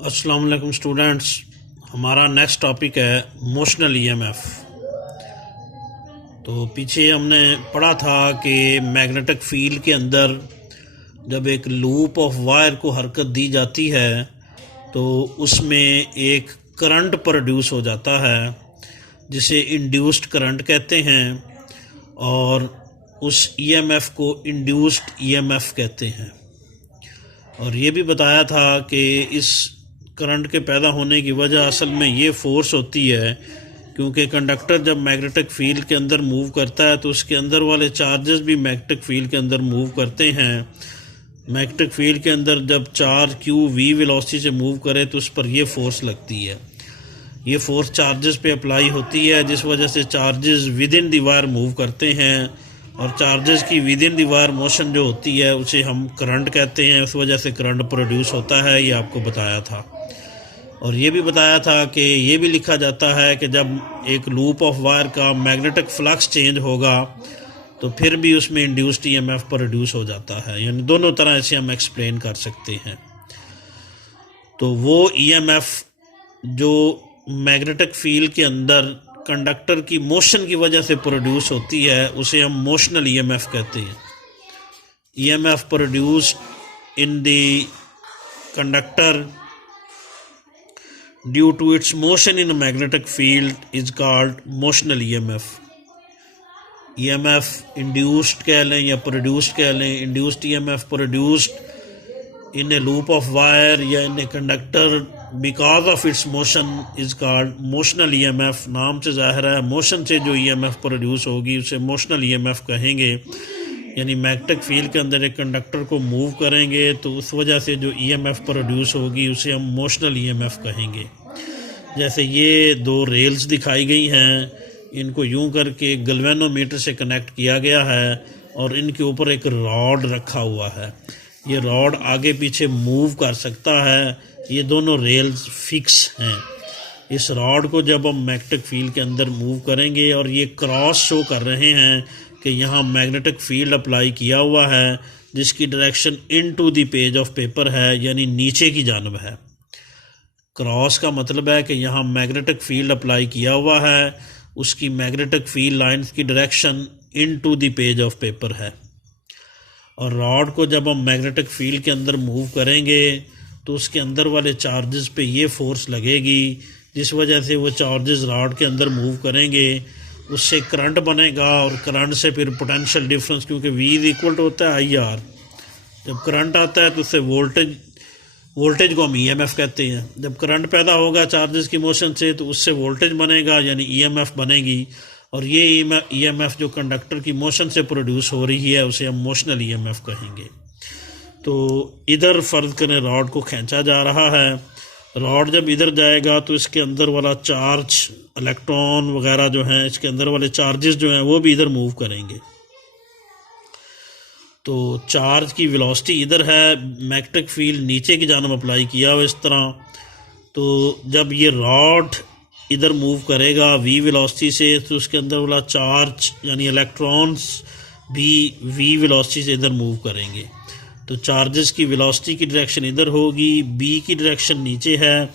अस्सलाम वालेकुम स्टूडेंट्स। हमारा नेक्स्ट टॉपिक है मोशनल ईएमएफ। तो पीछे हमने पढ़ा था कि मैग्नेटिक फील्ड के अंदर जब एक लूप ऑफ वायर को हरकत दी जाती है तो उसमें एक करंट प्रोड्यूस हो जाता है जिसे इंड्यूस्ड करंट कहते हैं, और उस ईएमएफ को इंड्यूस्ड ईएमएफ कहते हैं। और ये भी बताया था कि इस करंट के पैदा होने की वजह असल में ये फोर्स होती है, क्योंकि कंडक्टर जब मैग्नेटिक फील्ड के अंदर मूव करता है तो उसके अंदर वाले चार्जेस भी मैग्नेटिक फील्ड के अंदर मूव करते हैं। मैग्नेटिक फील्ड के अंदर जब चार्ज क्यू वी वेलोसिटी से मूव करे तो उस पर ये फोर्स लगती है। ये फोर्स चार्जेस पे अप्लाई होती है, जिस वजह से charges with in the wire move करते हैं, और चार्जेस की with in the wire motion जो होती है उसे हम करंट कहते हैं। उस वजह से करंट प्रोड्यूस होता है, ये आपको बताया था। और ये भी बताया था कि ये भी लिखा जाता है कि जब एक लूप ऑफ वायर का मैग्नेटिक फ्लक्स चेंज होगा तो फिर भी उसमें इंड्यूस्ड ईएमएफ प्रोड्यूस हो जाता है। यानी दोनों तरह से हम एक्सप्लेन कर सकते हैं। तो वो ईएमएफ जो मैग्नेटिक फील्ड के अंदर कंडक्टर की मोशन की वजह से प्रोड्यूस होती है उसे हम मोशनल ईएमएफ कहते हैं। EMF produced in the conductor due to its motion in a magnetic field is called motional EMF. EMF induced कह लें या produced कह लें। induced EMF produced in a loop of wire या in a conductor because of its motion is called motional EMF। नाम से जाहिर है मोशन से जो EMF प्रोड्यूस होगी उसे मोशनल EMF कहेंगे। यानी मैग्नेटिक फील्ड के अंदर एक कंडक्टर को मूव करेंगे तो उस वजह से जो ईएमएफ प्रोड्यूस होगी उसे हम मोशनल ईएमएफ कहेंगे। जैसे ये दो रेल्स दिखाई गई हैं, इनको यूं करके गैल्वेनोमीटर से कनेक्ट किया गया है और इनके ऊपर एक रॉड रखा हुआ है। ये रॉड आगे पीछे मूव कर सकता है। ये दोनों रेल्स फिक्स हैं। इस रॉड को जब हम मैग्नेटिक फील्ड के अंदर मूव करेंगे और ये क्रॉस शो कर रहे हैं कि यहाँ मैग्नेटिक फील्ड अप्लाई किया हुआ है जिसकी direction into the page of paper है, यानी नीचे की जानब है। क्रॉस का मतलब है कि यहाँ मैग्नेटिक फील्ड अप्लाई किया हुआ है, उसकी मैग्नेटिक फील्ड लाइंस की direction into the page of paper है। और रॉड को जब हम मैग्नेटिक फील्ड के अंदर मूव करेंगे तो उसके अंदर वाले चार्जेस पे ये फोर्स लगेगी, जिस वजह से वो चार्जेस रॉड के अंदर मूव करेंगे, उससे करंट बनेगा। और करंट से फिर पोटेंशियल डिफरेंस, क्योंकि V इज इक्वल टू होता है आई आर। जब करंट आता है तो उससे वोल्टेज को हम ईएमएफ कहते हैं। जब करंट पैदा होगा चार्जेस की मोशन से तो उससे वोल्टेज बनेगा, यानी ईएमएफ बनेगी। और ये ईएमएफ जो कंडक्टर की मोशन से प्रोड्यूस हो रही है उसे हम मोशनल ईएमएफ कहेंगे। तो इधर फर्ज करें रॉड को खींचा जा रहा है। रॉड जब इधर जाएगा तो इसके अंदर वाला चार्ज, इलेक्ट्रॉन वगैरह जो हैं, इसके अंदर वाले चार्जेस जो हैं वो भी इधर मूव करेंगे। तो चार्ज की वेलोसिटी इधर है, मैग्नेटिक फील्ड नीचे की जानब अप्लाई किया हुआ इस तरह। तो जब ये रॉड इधर मूव करेगा V वेलोसिटी से तो उसके अंदर वाला चार्ज यानी इलेक्ट्रॉन्स भी V वेलोसिटी से इधर मूव करेंगे। तो चार्जेस की वेलोसिटी की डायरेक्शन इधर होगी, B की डायरेक्शन नीचे है।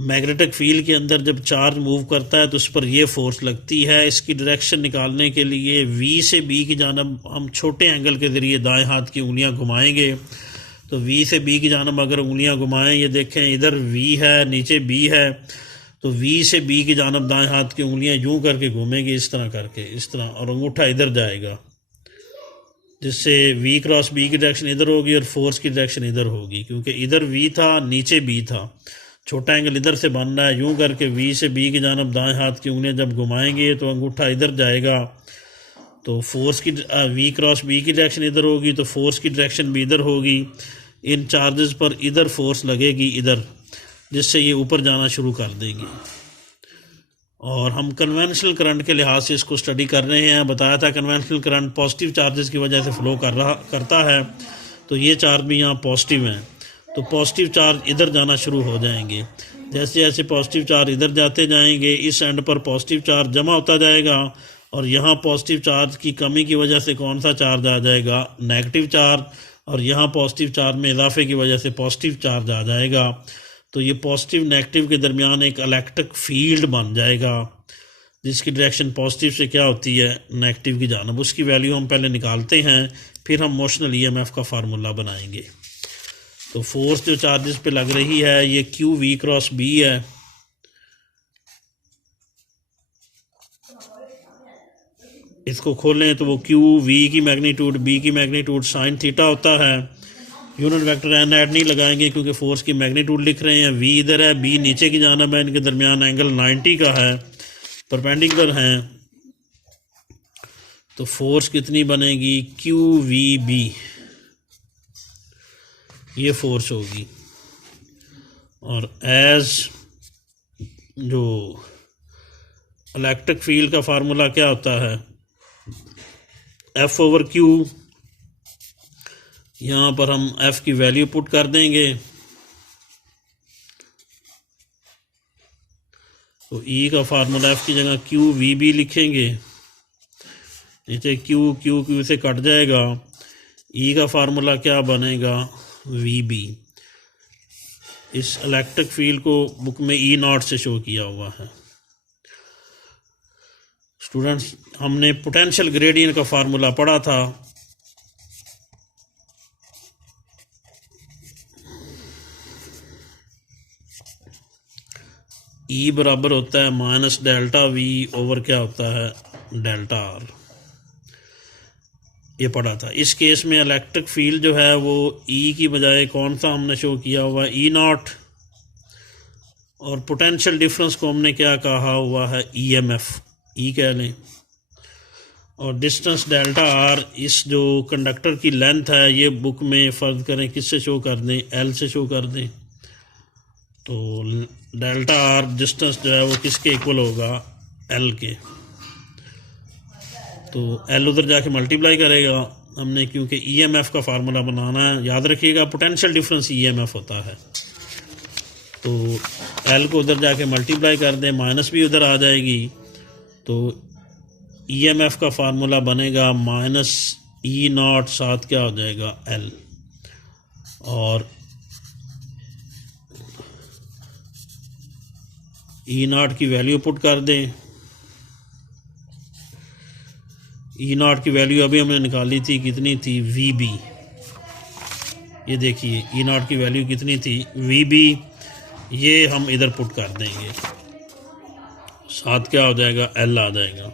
मैग्नेटिक फील्ड के अंदर जब चार्ज मूव करता है तो उस पर यह फोर्स लगती है। इसकी डायरेक्शन निकालने के लिए V से B की जानब हम छोटे एंगल के ज़रिए दाएं हाथ की उंगलियां घुमाएंगे। तो V से B की जानब अगर उंगलियां घुमाएं, ये देखें इधर V है, नीचे B है, तो V से B की जानब दाएं हाथ की उंगलियां यूं करके घूमेंगी, इस तरह करके, इस तरह, और अंगूठा इधर जाएगा, जिससे V क्रॉस B की डायरेक्शन इधर होगी और फोर्स की डायरेक्शन इधर होगी। क्योंकि इधर V था, नीचे B था, छोटा एंगल इधर से बनना है। यूं करके V से B की जानब दाएं हाथ की उंगलियां जब घुमाएंगे तो अंगूठा इधर जाएगा, तो फोर्स की V क्रॉस B की डायरेक्शन इधर होगी, तो फोर्स की डायरेक्शन भी इधर होगी। इन चार्जेस पर इधर फोर्स लगेगी इधर, जिससे ये ऊपर जाना शुरू कर देंगे। और हम कन्वेंशनल करंट के लिहाज से इसको स्टडी कर रहे हैं। बताया था कन्वेंशनल करंट पॉजिटिव चार्जेस की वजह से फ़्लो करता है। तो ये चार्ज भी यहाँ पॉजिटिव हैं, तो पॉजिटिव चार्ज इधर जाना शुरू हो जाएंगे। जैसे जैसे पॉजिटिव चार्ज इधर जाते जाएंगे, इस एंड पर पॉजिटिव चार्ज जमा होता जाएगा, और यहाँ पॉजिटिव चार्ज की कमी की वजह से कौन सा चार्ज आ जाएगा, नेगेटिव चार्ज। और यहाँ पॉजिटिव चार्ज में इजाफे की वजह से पॉजिटिव चार्ज आ जाएगा, तो ये पॉजिटिव नेगेटिव के दरमियान एक इलेक्ट्रिक फील्ड बन जाएगा जिसकी डायरेक्शन पॉजिटिव से क्या होती है, नेगेटिव की जानब। उसकी वैल्यू हम पहले निकालते हैं, फिर हम मोशनल ईएमएफ का फार्मूला बनाएंगे। तो फोर्स जो चार्जेस पे लग रही है ये क्यू वी क्रॉस बी है। इसको खोलें तो वो क्यू वी की मैग्नीट्यूड बी की मैग्नीट्यूड साइन थीटा होता है। यूनिट वेक्टर एन ऐड नहीं लगाएंगे क्योंकि फोर्स की मैग्नीट्यूड लिख रहे हैं। वी इधर है, बी नीचे की जानब है, इनके दरमियान एंगल 90 का है, परपेंडिकुलर हैं। तो फोर्स कितनी बनेगी, क्यू वी बी, ये फोर्स होगी। और एज जो इलेक्ट्रिक फील्ड का फार्मूला क्या होता है, एफ ओवर क्यू, यहाँ पर हम एफ की वैल्यू पुट कर देंगे। तो ई का फार्मूला एफ की जगह क्यू वी बी लिखेंगे, नीचे क्यू क्यू क्यू से कट जाएगा। ई का फार्मूला क्या बनेगा, वी बी। इस इलेक्ट्रिक फील्ड को बुक में ई नॉट से शो किया हुआ है। स्टूडेंट्स, हमने पोटेंशियल ग्रेडियंट का फार्मूला पढ़ा था। ई बराबर होता है माइनस डेल्टा वी ओवर क्या होता है, डेल्टा आर, ये पढ़ा था। इस केस में इलेक्ट्रिक फील्ड जो है वो ई की बजाय कौन सा हमने शो किया हुआ है, ई नॉट, और पोटेंशियल डिफरेंस को हमने क्या कहा हुआ है, ईएमएफ, ई कह लें। और डिस्टेंस डेल्टा आर, इस जो कंडक्टर की लेंथ है ये बुक में फ़र्ज करें किससे शो कर दें, एल से शो कर दें। तो डेल्टा आर डिस्टेंस जो है वो किसके इक्वल होगा, एल के। तो एल उधर जाके मल्टीप्लाई करेगा हमने, क्योंकि ईएमएफ का फार्मूला बनाना है। याद रखिएगा पोटेंशियल डिफरेंस ईएमएफ होता है। तो एल को उधर जाके मल्टीप्लाई कर दें, माइनस भी उधर आ जाएगी। तो ईएमएफ का फार्मूला बनेगा माइनस ई नॉट, साथ क्या हो जाएगा, एल। और ई नॉट की वैल्यू पुट कर दें। ई नॉट की वैल्यू अभी हमने निकाली थी, कितनी थी, वी बी। ये देखिए ई नॉट की वैल्यू कितनी थी, वी बी। ये हम इधर पुट कर देंगे, साथ क्या हो जाएगा, एल आ जाएगा।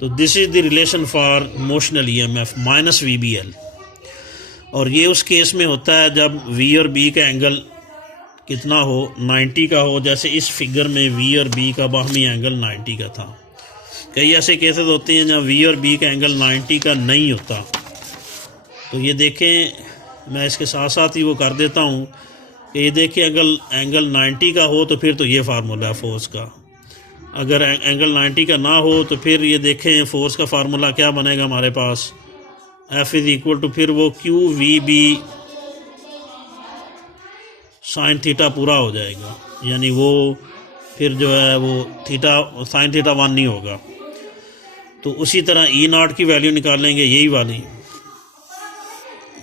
तो this is the relation for motional EMF minus v b l. और ये उस केस में होता है जब वी और बी का एंगल कितना हो, 90 का हो। जैसे इस फिगर में वी और बी का बाहमी एंगल 90 का था। कई ऐसे केसेस होते हैं जहाँ वी और बी का एंगल 90 का नहीं होता। तो ये देखें, मैं इसके साथ साथ ही वो कर देता हूँ कि ये देखिए एंगल 90 का हो तो फिर तो ये फार्मूला है फोर्स का। अगर एंगल 90 का ना हो तो फिर ये देखें फोर्स का फार्मूला क्या बनेगा हमारे पास, एफ इज इक्वल टू फिर वो q v b sine theta पूरा हो जाएगा। यानी वो फिर जो है वो थीटा साइन थीटा 1 नहीं होगा। तो उसी तरह ई नॉट की वैल्यू निकालेंगे, यही वाली,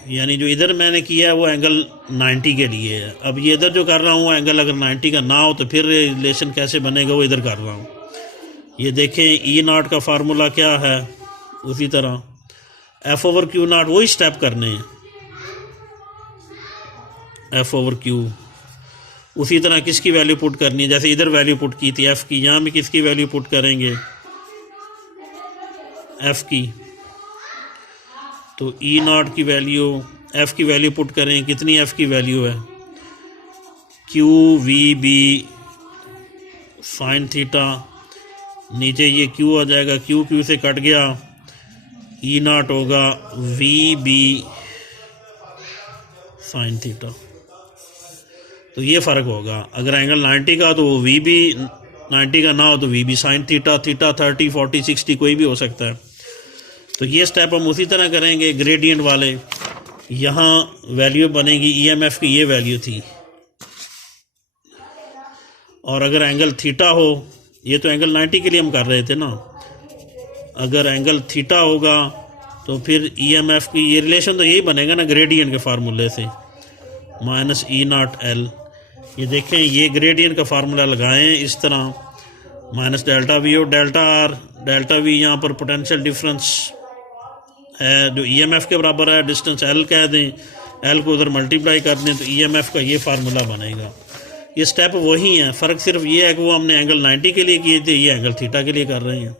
यानी जो इधर मैंने किया है वो एंगल 90 के लिए है। अब ये इधर जो कर रहा हूँ एंगल अगर 90 का ना हो तो फिर रिलेशन कैसे बनेगा, वो इधर कर रहा हूँ। ये देखें ई नॉट का फार्मूला क्या है, उसी तरह एफ ओवर क्यू नॉट, वही स्टेप करने हैं, एफ ओवर क्यू। उसी तरह किसकी वैल्यू पुट करनी है, जैसे इधर वैल्यू पुट की थी एफ़ की, यहाँ भी किसकी वैल्यू पुट करेंगे, एफ़ की। तो ई नॉट की वैल्यू, एफ़ की वैल्यू पुट करें, कितनी एफ़ की वैल्यू है, q v b sine theta, नीचे ये क्यू आ जाएगा, क्यू क्यू से कट गया, ई नॉट होगा वी बी साइन थीटा। तो ये फ़र्क होगा। अगर एंगल 90 का तो वो वी बी, 90 का ना हो तो v b sine theta, theta 30 40 60 कोई भी हो सकता है। तो ये स्टेप हम उसी तरह करेंगे ग्रेडियंट वाले। यहाँ वैल्यू बनेगी ईएमएफ की, ये वैल्यू थी। और अगर एंगल थीटा हो, ये तो एंगल 90 के लिए हम कर रहे थे ना, अगर एंगल थीटा होगा तो फिर EMF की ये रिलेशन तो यही बनेगा ना ग्रेडियंट के फार्मूले से, माइनस E0L। ये देखें, ये ग्रेडियंट का फार्मूला लगाएं इस तरह, माइनस डेल्टा V और डेल्टा R। डेल्टा V यहाँ पर पोटेंशियल डिफरेंस है जो EMF के बराबर है, डिस्टेंस L कह दें, L को उधर मल्टीप्लाई कर दें तो EMF का ये फार्मूला बनेगा। ये स्टेप वही है, फ़र्क सिर्फ ये है कि वो हमने एंगल 90 के लिए किए थे, ये एंगल थीटा के लिए कर रहे हैं।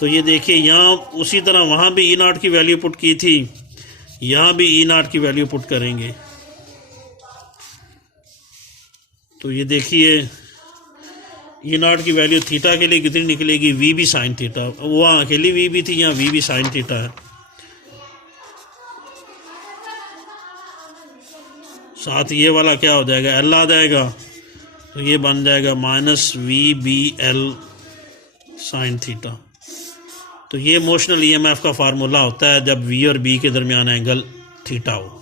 तो ये देखिए यहाँ उसी तरह वहाँ भी E0 की वैल्यू पुट की थी, यहाँ भी E0 की वैल्यू पुट करेंगे। तो ये देखिए E0 की वैल्यू थीटा के लिए कितनी निकलेगी, V भी साइन थीटा। वहाँ अकेली V भी थी, यहाँ V भी साइन थीटा है। साथ ये वाला क्या हो जाएगा, L आ जाएगा, तो ये बन जाएगा माइनस VBL साइन थीटा। तो ये मोशनल EMF का फार्मूला होता है जब V और B के दरमियान एंगल थीटा हो।